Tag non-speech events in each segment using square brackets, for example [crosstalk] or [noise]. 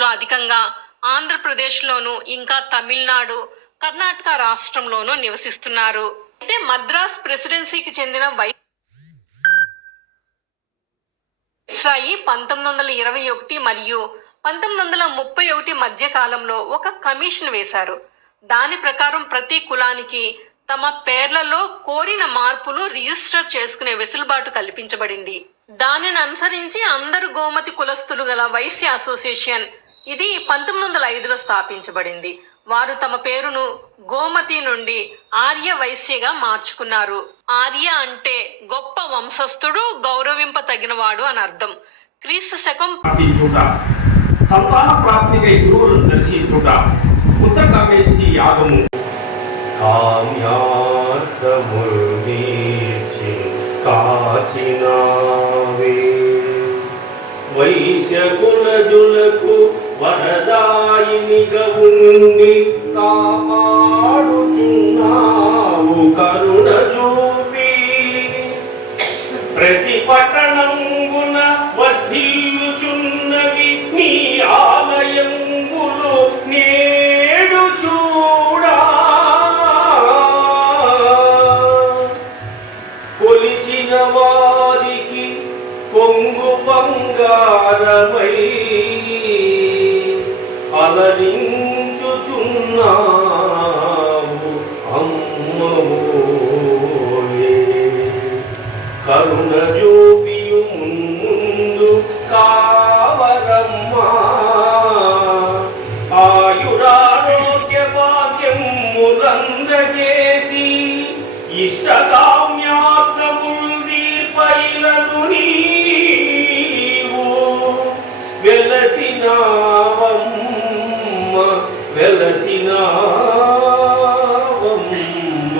లో అధికంగా ఆంధ్రప్రదేశ్లోను ఇంకా తమిళనాడు కర్ణాటక రాష్ట్రంలోనూ నివసిస్తున్నారు. అయితే మద్రాస్ ప్రెసిడెన్సీకి చెందిన వై ఇస్రాయి పంతొమ్మిది వందల ఇరవై ఒకటి మరియు పంతొమ్మిది వందల ముప్పై ఒకటి మధ్య కాలంలో ఒక కమిషన్ వేశారు. దాని ప్రకారం ప్రతి కులానికి తమ పేర్లలో కోరిన మార్పులు రిజిస్టర్ చేసుకునే వెసులుబాటు కల్పించబడింది. దానిని అనుసరించి అందరు గోమతి కులస్తులు గల వైశ్య అసోసియేషన్ ఇది పంతొమ్మిది వందల ఐదులో స్థాపించబడింది. వారు తమ పేరును గోమతి నుండి ఆర్య వైశ్యగా మార్చుకున్నారు. ఆర్య అంటే గొప్ప వంశస్థుడు గౌరవింపతగినవాడు అని అర్థం. క్రీస్తు శకం సంతాన ప్రాప్తికై గురువులను దర్శించుట. యాగము. వరదాయినిగా ఉండి కాపాడుచున్నావు కరుణ చూపి ప్రతి పట్టణంగున వర్ధిల్లుచున్నవి నీ ఆలయంబులు నేడు చూడా. కొలిచిన వారికి కొంగు బంగారమై భాగ్యములందజేసి ఇష్టకామ్యాత్మముల్ దీపైలను నీవు వెలసినావమ్మ వెలసినావమ్మ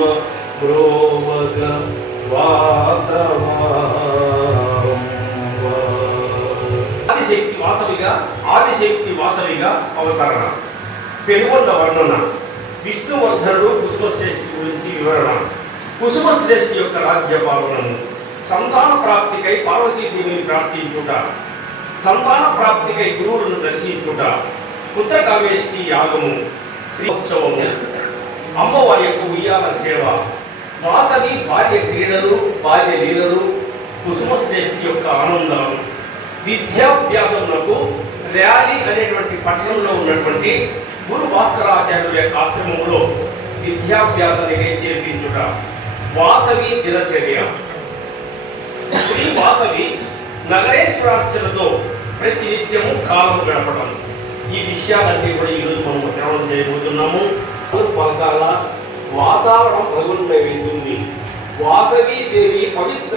బ్రోవగ వాసవాంబ. ఆదిశక్తి వాసవిగా ఆదిశక్తి వాసవిగా అవతరణ పెనుగొండ వర్ణన విష్ణువర్ధనుడు కుసుమశ్రేష్ఠి గురించి వివరణ. కుసుమశ్రేష్ఠి యొక్క రాజ్య పాలనను సంతాన ప్రాప్తికై పార్వతీదేవిని ప్రార్థించుట సంతాన ప్రాప్తికై గురువులను దర్శించుట. పుత్రకామేష్టి యాగము. శ్రీోత్సవము అమ్మవారి యొక్క ఉయ్యాల సేవ. వాసవి బాల్య క్రీడలు బాల్య లీలలు కుసుమశ్రేష్ఠి యొక్క ఆనందాలు. విద్యాభ్యాసములకు ర్యాలీ అనేటువంటి పట్టణంలో ఉన్నటువంటి గురు భాస్కరాచార్యుల యొక్క ఆశ్రమంలో విద్యాభ్యాసానికి చేర్పించుట వాసవి దినచర్య. శ్రీ వాసవి నగరేశ్వరార్చనతో ప్రతి నిత్యము కాలం గడపడం ఈ విషయాలన్నీ కూడా ఈరోజు మనం శ్రవణం చేయబోతున్నాము. పలకాల వాతావరణం భగవంతుడైతుంది వాసవి దేవి పవిత్ర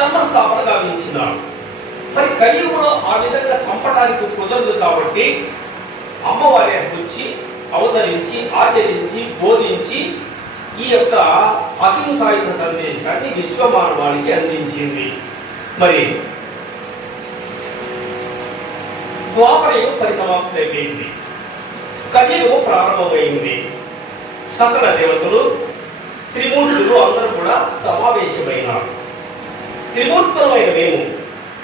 ధర్మస్థాపన గావించినాడు. మరి కలియుగంలో ఆ విధంగా చంపడానికి కుదరదు కాబట్టి అమ్మవారి వచ్చి అవతరించి ఆచరించి బోధించి ఈ యొక్క అహింసాయుధ సందేశాన్ని విశ్వమానవానికి అందించింది. మరి ద్వాపరయుగం పరిసమాప్తి అయిపోయింది కలియుగం ప్రారంభమైంది. సకల దేవతలు త్రిమూర్తులు అందరూ కూడా సమావేశమైనారు. త్రిమూర్తులమైన మేము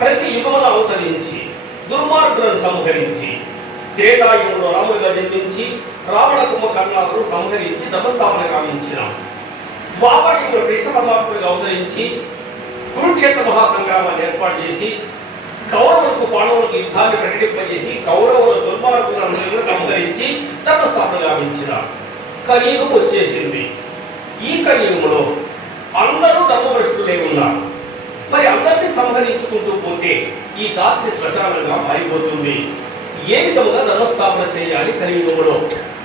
ప్రతి యుగమును అవతరించి దుర్మార్గులను సంహరించి త్రేతాయుగంలో రాముడిగా జన్మించి రావణ కుంభకర్ణాలను సంహరించి ధర్మస్థాపన గావించినాం ద్వాపరయుగంలో కృష్ణ పరమాత్ముడిగా అవతరించి కురుక్షేత్ర మహాసంగ్రామాన్ని ఏర్పాటు చేసి కౌరవులకు పాండవులకు యుద్ధాన్ని ప్రకటింపజేసి కౌరవుల దుర్మార్గులను సంహరించి ధర్మస్థాపన గావించినాం కలియుగం వచ్చేసింది. ఈ కలియుగంలో అందరూ ధర్మభ్రష్టులే ఉన్నారు. మరి అందరినీ సంహరించుకుంటూ పోతే ఈ దాత్రి శ్మశానంగా మారిపోతుంది. ఏ విధముగా ధర్మస్థాపన చేయాలి కలియుగంలో?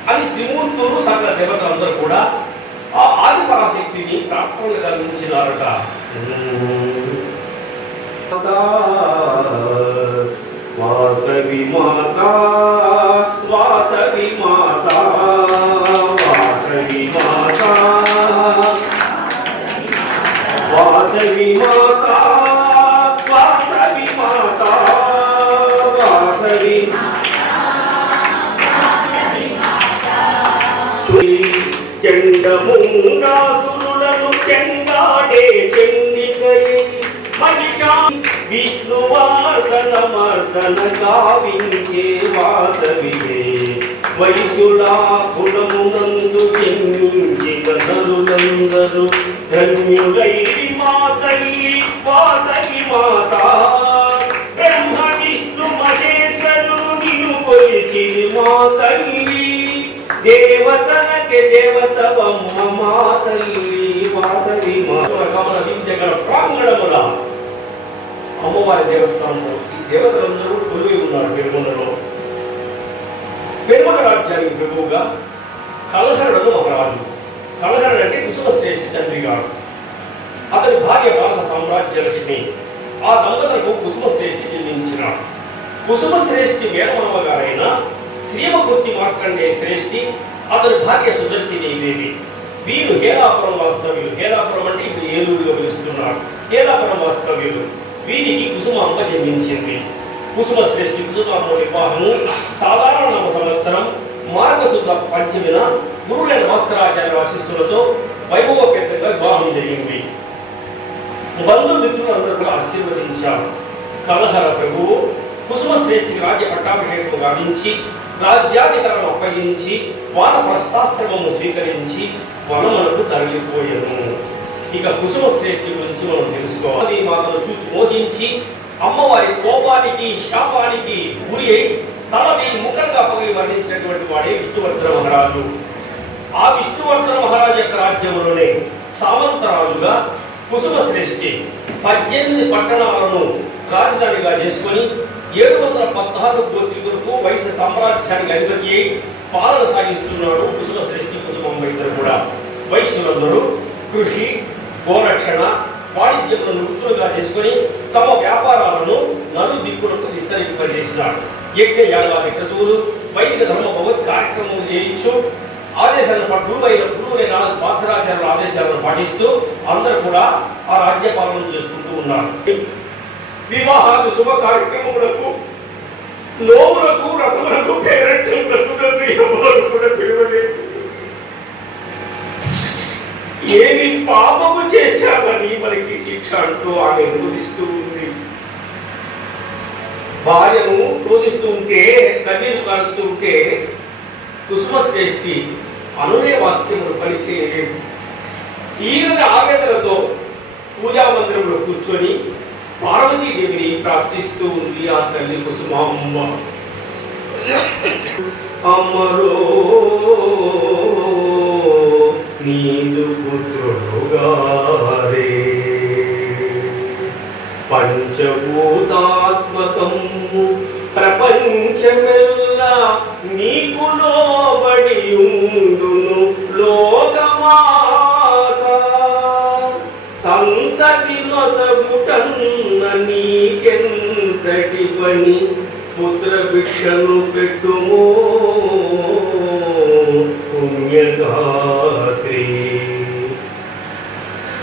అని త్రిమూర్తులు సకల దేవతలందరూ కూడా ఆ ఆది పరాశక్తిని ప్రాప్తంగా మించినారట వాసవి మాతా వాసవి చెండముంగాసురులను చెండాడే చెన్నికై మహిషా విష్ణువాసన మర్దన కావించే వాసవివే వైశులా కులమునందు జన్యుంచిన నరులందరూ ధన్యులై మా తల్లి వాసవి మాతా. మా తల్లి దేవతనకి దేవతవమ్మ మా తల్లి వాసవి మాత గమన విద్యగల ప్రాంగణముల అమ్మవారి దేవస్థానంలో ఈ దేవతలందరూ కొలువై ఉన్నారు పెరుమలలో పెరుమల రాజ్యానికి ప్రభువుగా కలహరుడు మహారాజు. కలహరుడు అంటే కుసుమ శ్రేష్ఠి తండ్రి గారు. అతని భార్య భారత సామ్రాజ్య లక్ష్మి ఆ దంపతులకు కుసుమ శ్రేష్ఠి జన్మించినాడు. కుసుమ శ్రేష్ఠి మేనమామ గారైన శ్రీమకుర్తి మార్కండే శ్రేష్ఠి అతని భార్య సుదర్శిని దేవి. వీరు హేలాపురం వాస్తవ్యులు. హేలాపురం అంటే ఇప్పుడు ఏలూరుగా పిలుస్తున్నారు. హేలాపురం వాస్తవ్యులు. వీరికి కుసుమ అమ్మ జన్మించింది. కుసుమ శ్రేష్ఠి కుసుమామ్మ వివాహము సాధారణ నవ సంవత్సరం. మార్గశుద్ధ పంచమిన గురువులైన భాస్కరాచార్య ఆశీస్సులతో వైభవపేతంగా వివాహం జరిగింది. బంధుమిత్రులందరూ కూడా ఆశీర్వదించారు. కలహర ప్రభువు కుసుమ శ్రేష్ఠికి రాజ్య పట్టాభిషేకం గావించి రాజ్యాధికారం అప్పగించి వాన ప్రస్తాశ్రమము స్వీకరించి వనములకు తరలిపోయాను ఇక కుసుమ శ్రేష్ఠి గురించి మనం తెలుసుకోవాలి. మాతను చూసి మోహించి అమ్మవారి కోపానికి శాపానికి గురి అయి తనని ముఖంగా పగిలి వర్ణించినటువంటి వాడే విష్ణువర్ధన మహారాజు. ఆ విష్ణువర్ధన మహారాజు యొక్క రాజ్యంలోనే సామంతరాజుగా కుసుమ శ్రేష్ఠి పద్దెనిమిది పట్టణాలను రాజధానిగా చేసుకొని ఏడు వందల పద్నాలుగు గోత్రికులకు వైశ్య సామ్రాజ్యానికి అధిపతి అయి పాలన సాగిస్తున్నాడు కుసుమ శ్రేష్ఠి కుసుమమ్మ ఇద్దరు కూడా. వైశ్యులందరూ కృషి గోరక్షణ వాణిజ్యములను వృత్తులుగా చేసుకొని తమ వ్యాపారాలను నలు దిక్కులకు విస్తరింపజేసినాడు యజ్ఞ యాగాది క్రతువులు వైదిక ధర్మ భగవత్ కార్యక్రమం చేయించు ఆదేశాలను పాటు గురువైన గురువైన భాసరాచార్యుల ఆదేశాలను పాటిస్తూ అందరూ కూడా ఆ రాజ్యపాలన చేసుకుంటూ ఉన్నారు. వివాహాలు శుభ కార్యక్రమములకు నోములకు రథములకు పేరెంట్లకు ఎవరు కూడా పిలవలేదు. ఏమి పాపము చేశామని మనకి శిక్ష అంటూ ఆమె రోధిస్తూ ఉంది. భార్యను రోధిస్తూ ఉంటే కన్నీరు కాలుస్తూ ఉంటే కుసుమ శ్రేష్ఠి అనునే వాక్యములు పనిచేయలేదు. తీరని ఆవేదనతో పూజా మందిరంలో కూర్చొని పార్వతీదేవిని ప్రాప్తిస్తూ ఉంది ఆ తల్లి కుసుమాంబ అమ్మరో నీదు పుత్రుడుగారే. పంచభూతాత్మకము ప్రపంచమెల్లా నీకు లోబడి ఉండును. లోకమా సంతతి నీకెంతటి పని? పుత్ర భిక్షను పెట్టుమో. పుణ్యగాత్రి.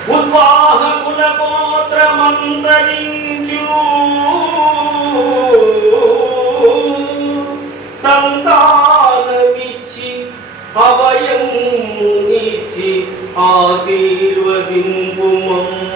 ఉద్వాహకుల గోత్రమంతరించు సంతానమిచ్చి అభయమునిచ్చి ఆశీర్వదింపు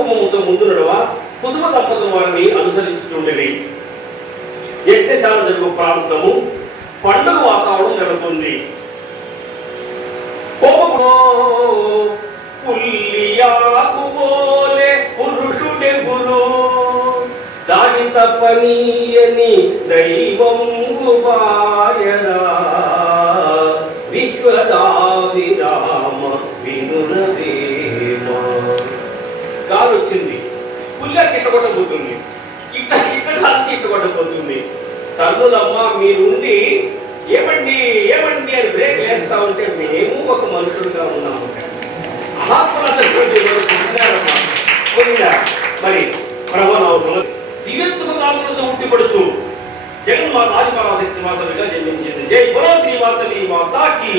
పూర్ణకుమముతో ముందు నడవ కుసుమ దంపతుల వారిని అనుసరించుతుండేది యజ్ఞశాల జరుగు ప్రాంతము పండుగ వాతావరణం నెలకొంది. పురుషుడే గురు. దాని తపనీయని దైవం విశ్వదా పుల్ల కిట్టగొట్టబోతుంది ఇట్ట ఇట్ట కాల్చి ఇట్టగొట్టబోతుంది తల్లులమ్మ మీరుండి ఏమండి ఏమండి అని బ్రేక్ వేస్తా ఉంటే మేము ఒక మనుషులుగా ఉన్నాము. మహాత్ములు పుట్టినా మరి ప్రబల అవసరం. దివ్యత్వ కాలంలో ఉట్టిపడుచు. జగన్మాత ఆదిపరాశక్తి మాతలుగా జన్మించింది. జై బలో శ్రీమాతని మాతాకి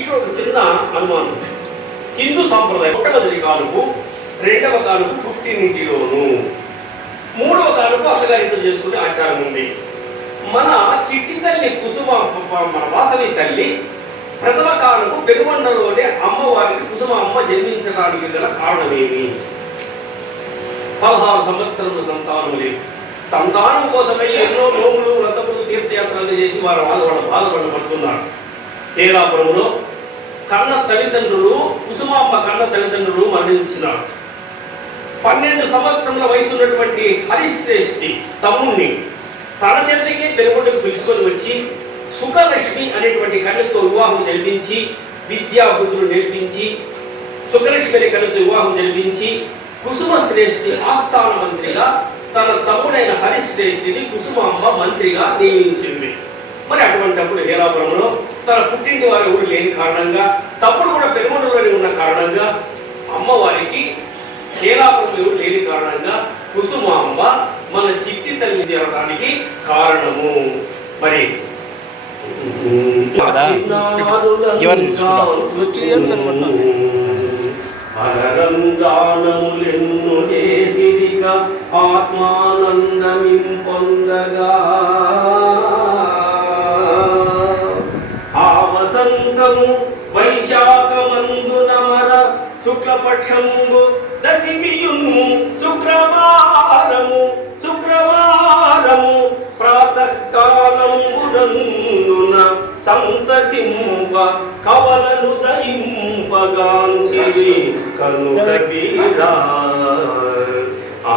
ఇక్కడ ఒక చిన్న అనుమానం. హిందూ సాంప్రదాయం మొట్టమొదటి కాలుపు రెండవ కాలుపు పుట్టింటిలోను మూడవ కాలుపు అసగారితో చేసుకునే ఆచారం ఉంది. మన చిట్టి తల్లి కుసుమ మన వాసవి తల్లి ప్రథమ కాలుపు పెనుగొండలోనే అమ్మవారికి కుసుమ అమ్మ జన్మించడానికి గల కారణమేమి పదహారు సంవత్సరముల సంతానం లేదు సంతానం కోసమై ఎన్నో నోములు వ్రతములు తీర్థయాత్రలు చేసి వారు బాధపడ బాధపడ పడుతున్నారు తేలాపురంలో కన్న తల్లిదండ్రులు కుసుమాంబ కన్న తల్లిదండ్రులు మరణించినారు పన్నెండు సంవత్సరముల వయసు ఉన్నటువంటి హరిశ్రేష్ఠి తమ్ముణ్ణి. తన చెట్టుకి తెలుగుడికి పిలుచుకొని వచ్చి సుఖలక్ష్మి అనేటువంటి కన్యతో వివాహం జరిపించి విద్యాబుద్ధులు నేర్పించి సుఖలక్ష్మి అనే కన్యతో వివాహం జరిపించి కుసుమ శ్రేష్ఠి ఆస్థాన మంత్రిగా తన తమ్ముడైన హరిశ్రేష్ఠిని కుసుమాంబ మంత్రిగా నియమించింది. మరి అటువంటిప్పుడు హేరాపురంలో తన పుట్టింటి వారి ఊరు లేని కారణంగా తప్పుడు కూడా పెరుమడులోని ఉన్న కారణంగా అమ్మవారికి ఊరు లేని కారణంగా కుసుమాంబ మన చిట్టి తల్లి చేరడానికి కారణము మరి? అలరంగానములెన్ను ఆత్మానందమిం పొందగా ఆ వసంతము వైశాఖమందున మర శుక్లపక్షము దశమియును శుక్రవారము శుక్రవారము ప్రాతకాలంబునందున సంతసింప కవలను దయింపగాంచి కనుల వీరా ఆ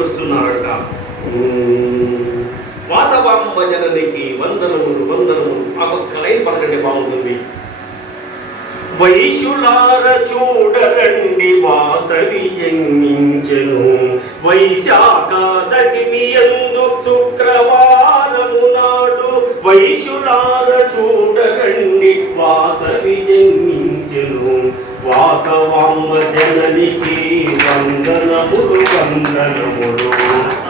వస్తున్నారట వాసవాంబ జననికి వందనములు వందనములు. ఆ ఒక్క లైన్ పలకండి బాగుంటుంది. వైశులార చూడరండి వాసవి జన్మించెను. వైశాఖ ఎందు శుక్రవారము నాడు వైశులార చూడరండి వాసవి జన్మించెను. వాసవాంబ జననికి వందనములు వందనములు వాసవాంబ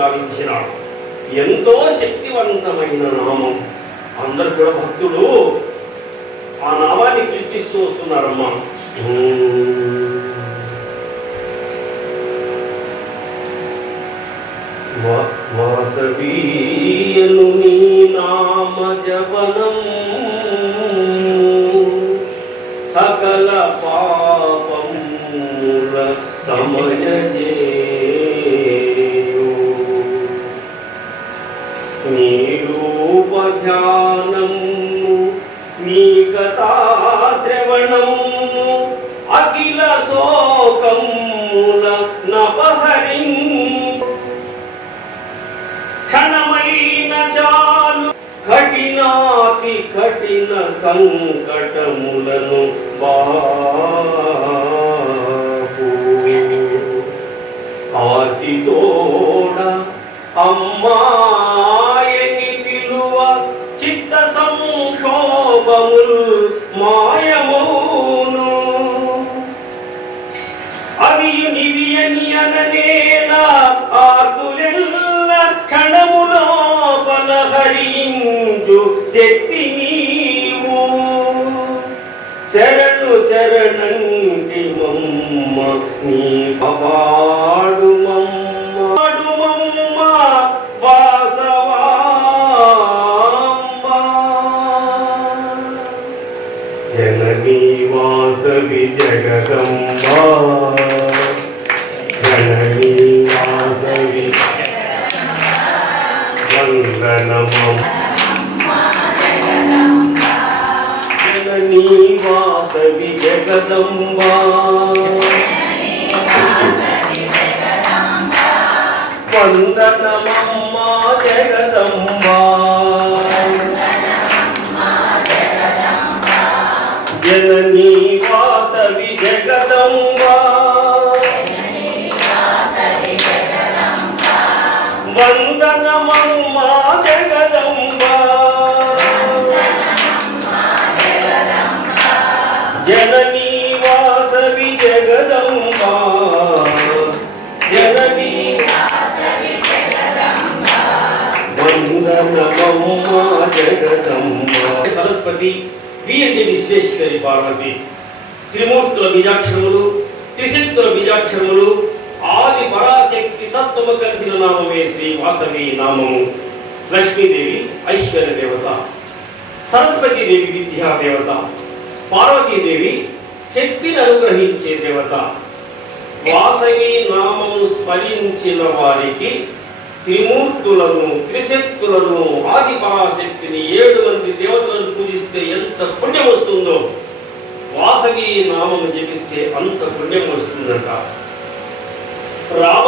గావించినాడు. ఎంతో శక్తివంతమైన నామం. అందరు కూడా భక్తులు ఆ నామాన్ని కీర్తిస్తూ వస్తున్నారమ్మా. వాసవీయను నీ నామ జపనం. సకల పాపముల సమయజేయు ధ్యానము నీ కథా శ్రవణము అఖిల శోకముల నపహరి క్షణమైన చాలు కఠినాతి కఠిన సంకటములను బా వందనమం జననీ వాసవి జగదంబా వందనమమ్మ జగదంబా జననీ వాసవి జగదంబా వందనమమ్మ సరస్వతి వి అంటే విశ్వేశ్వరి పార్వతి. త్రిమూర్తుల బీజాక్షరములు త్రిశక్తుల బీజాక్షరములు ఆది పరాశక్తి తత్వము కలిసిన నామమే శ్రీ వాతవి నామము. లక్ష్మీదేవి ఐశ్వర్య దేవత సరస్వతి దేవి విద్యా దేవత పార్వతీదేవి శక్తిని అనుగ్రహించే దేవత. వాసవి నామము స్మరించిన వారికి త్రిమూర్తులను త్రిశక్తులను ఆది పరాశక్తిని ఏడు మంది దేవతలను పూజిస్తే ఎంత పుణ్యం వస్తుందో. వాసవి నామం జపిస్తే అంత పుణ్యం వస్తుందట. రామ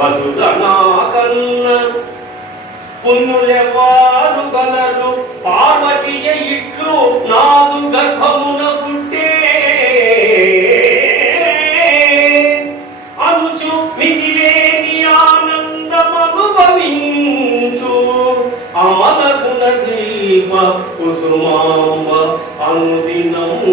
వసుధనా కన్న పున్నులెవారు కలరు పార్వతియ ఇట్లు నాదు గర్భమున పుట్టే. అనుచు మిగిలేని ఆనందమనుభవించు అమలగున దీప కుసుమాంబ అనుదినము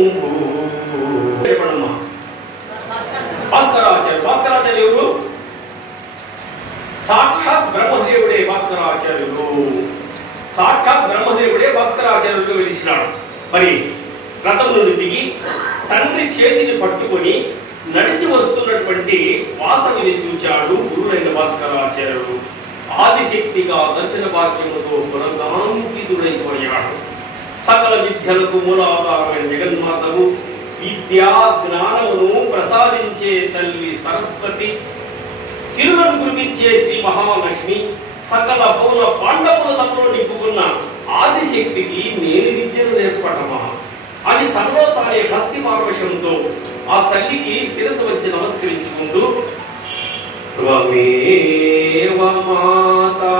సాక్షాత్ బ్రహ్మదేవుడే భాస్కరాచార్యుడు. సాక్షాత్ బ్రహ్మదేవుడే భాస్కరాచార్యుడు వెలిసినాడు. మరి రథం దిగి తండ్రి చేతిని పట్టుకొని నడిచి వస్తున్నటువంటి వాసవిని చూచాడు గురువైన భాస్కరాచార్యుడు. ఆదిశక్తిగా దర్శన భాగ్యములతో పునర్గమనంకితుడైపోయాడు. సకల విద్యలకు మూలాధారమైన జగన్మాతము విద్యా జ్ఞానమును ప్రసాదించే తల్లి సరస్వతి సిరులను కురిపించే శ్రీ మహాలక్ష్మి సకల పౌర పాండవుల తప్పులు నింపుకున్న ఆదిశక్తికి నేను విద్యను నేర్పడమా అని తనలో తానే భక్తి పారవశంతో ఆ తల్లికి శిరసు వచ్చి నమస్కరించుకుంటూ త్వమేవ మాతా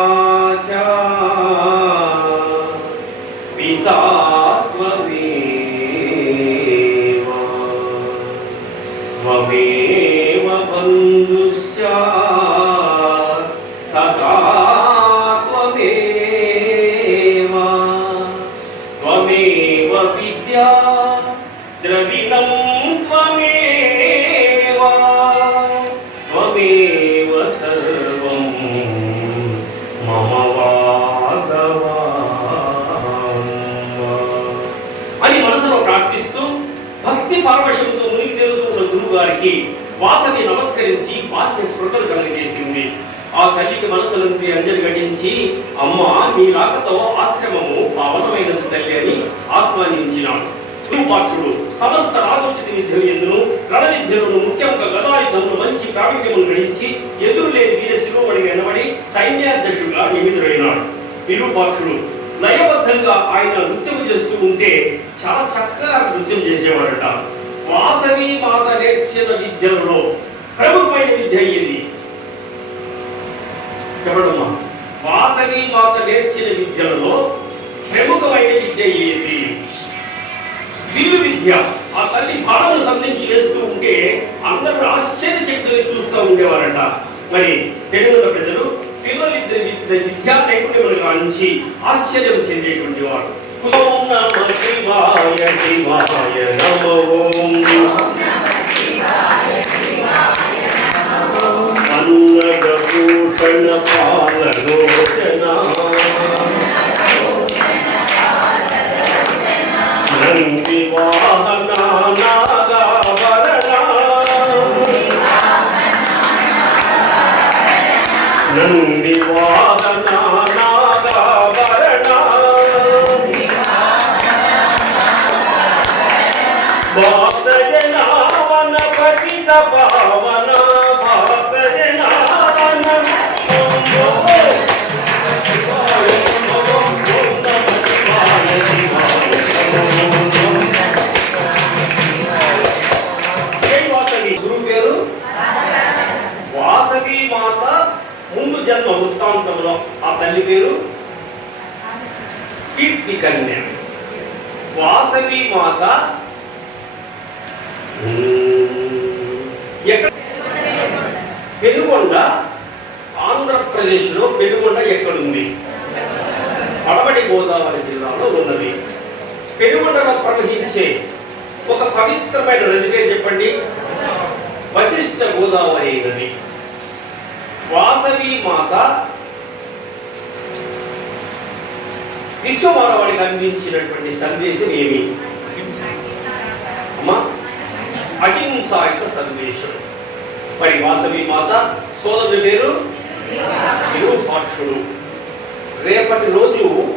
భక్తి మునిగి తేలుతున్న గురువు గారికి వాతని నమస్కరించి బాహ్య స్పృహలు కలిగజేసింది. ఆ తల్లికి మనసులంతి అంజలి ఘటించి అమ్మ నీ రాకతో ఆశ్రమము పావనమైనది తల్లి అని ఆహ్వానించినాడు గురుపాక్షుడు సమస్త రాజోచిత విద్యలు ఎందును రణ విద్యలను ముఖ్యంగా గదాయుధమును మంచి ప్రావీణ్యమును గడించి ఎదురులేని వీర శిరోమణి వెనబడి సైన్యాధ్యక్షుడుగా నియమితుడైనాడు. విరూపాక్షుడు లయబద్ధంగా ఆయన నృత్యం చేస్తూ ఉంటే చాలా చక్కగా నృత్యం చేసేవాడట. వాసవి మాత నేర్చిన విద్యలలో ప్రముఖమైన విద్య ఇది. చెప్పడమ్మా. వాసవి మాత నేర్చిన విద్యలలో ప్రముఖమైన విద్య ఏది? విల్లు విద్య. ఆ తల్లి బాలను సంధించి వేస్తూ ఉంటే అందరూ ఆశ్చర్యచక్తులు చూస్తూ ఉండేవారట. మరి తెలుగులో ప్రజలు పిల్లలిద్దరి విద్య విద్యా నైపుణ్యములు కాంచి ఆశ్చర్యం చెందేటువంటి వాడు ఓం నమ శివాయ శివాయ నమ ఓం పాలలోచన నంది పతిత పావన పేరు? వాసవి మాత ముందు జన్మ వృత్తాంతంలో ఆ తల్లి పేరు? కీర్తి కన్య వాసవి మాత ఎక్కడ? పెనుగొండ ఆంధ్రప్రదేశ్లో పెనుగొండ ఎక్కడుంది? పడమటి గోదావరి జిల్లాలో ఉన్నది. పెనుగొండలో ప్రవహించే ఒక పవిత్రమైన నది పేరు చెప్పండి. వశిష్ఠ గోదావరి నది. వాసవి మాత విశ్వమానవాడికి అందించినటువంటి సందేశం ఏమి? అహింసాయుత సందేశం మరి వాసవి మాత సోదరుడి పేరు? విరూపాక్షుడు. రేపటి రోజు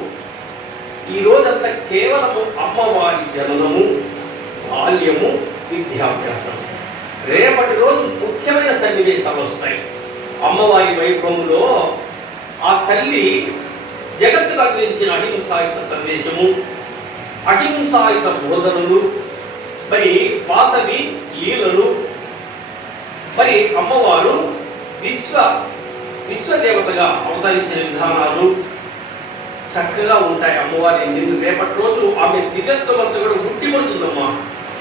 ఈ రోజంతా కేవలము అమ్మవారి జననము బాల్యము విద్యాభ్యాసం. రేపటి రోజు ముఖ్యమైన సన్నివేశాలు వస్తాయి. అమ్మవారి వైభవంలో ఆ తల్లి జగత్తుకు అందించిన అహింసాయుత సందేశము అహింసాయుత బోధనలు మరి వాసవి లీలలు మరి అమ్మవారు విశ్వ విశ్వదేవతగా అవతరించిన విధానాలు చక్కగా ఉంటాయి అమ్మవారి నిన్ను రేపటి రోజు ఆమె దిగత్వంతో కూడా గుట్టిపడుతుందమ్మా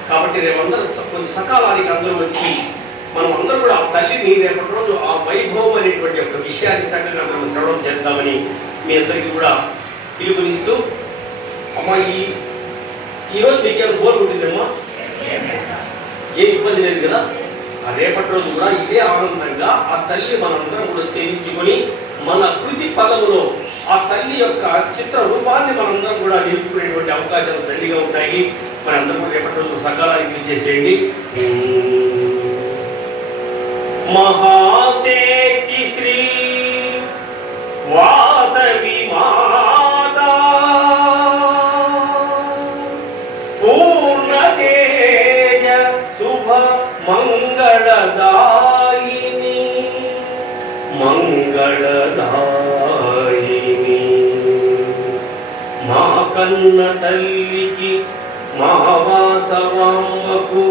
కాబట్టి రేపందరూ కొంచెం సకాలానికి అందరూ వచ్చి మనం అందరూ కూడా ఆ తల్లిని రేపటి రోజు ఆ వైభవం అనేటువంటి ఒక విషయాన్ని చక్కగా మనం శ్రవణం చేద్దామని మీ అందరికీ కూడా పిలుపునిస్తూ అమ్మా ఈ ఈరోజు మీకేమైనా బోర్ ఉంటుందమ్మా ఏ ఇబ్బంది లేదు కదా? ఆ రేపటి రోజు కూడా ఇదే ఆనందంగా ఆ తల్లి మనందరం కూడా సేవించుకొని మన కృతి పదములో ఆ తల్లి యొక్క చిత్ర రూపాన్ని మనందరం కూడా నిలుపుకునేటువంటి అవకాశాలు దండిగా ఉంటాయి. మనందరం కూడా రేపటి రోజు సకాలానికి చేసేయండి మహాశేతి శ్రీ వా కన్న తల్లికి మహావాసవాంబకు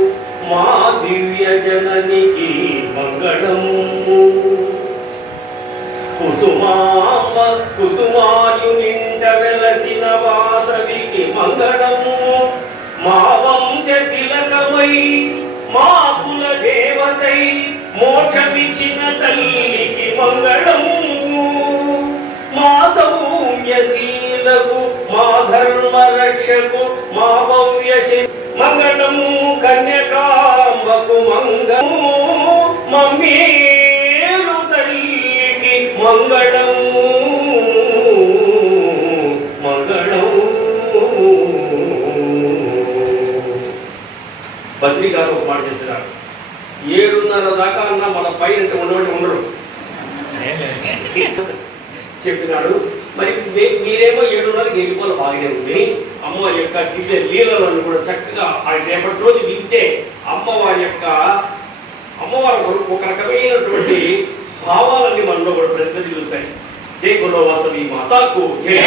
మా దివ్య జననికి మంగళము కుసుమాంబ కుసుమాయు నిండ వెలసిన వాసవికి మంగళము. మా వంశ తిలకమై మా కుల దేవతై మోక్షమిచ్చిన తల్లికి మంగళము. మా సౌమ్యశీలకు మా ధర్మ రక్షకు మా భవ్య మంగళము కన్యకాంబకు మంగము మమ్మేలు తల్లికి మంగళము మంగళము బద్రి గారు ఒక మాట ఏడున్నర దాకా అన్న మన పైన ఉండబట్టి ఉండడు [laughs] చెప్పినాడు. మరి మీరేమో ఏడున్నర గెలిపోలు బాగానే ఉంది అమ్మవారి యొక్క దివ్య లీలలను కూడా చక్కగా ఆ రేపటి రోజు వింటే అమ్మవారి యొక్క అమ్మవారి కొరకు ఒక రకమైనటువంటి భావాలన్నీ మనలో కూడా ప్రతిఫలిస్తాయి జై గురు మాతాకు జై.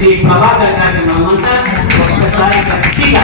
శ్రీ ప్రభాకర్ గారిని మనమంతా ఒక్కసారి గట్టిగా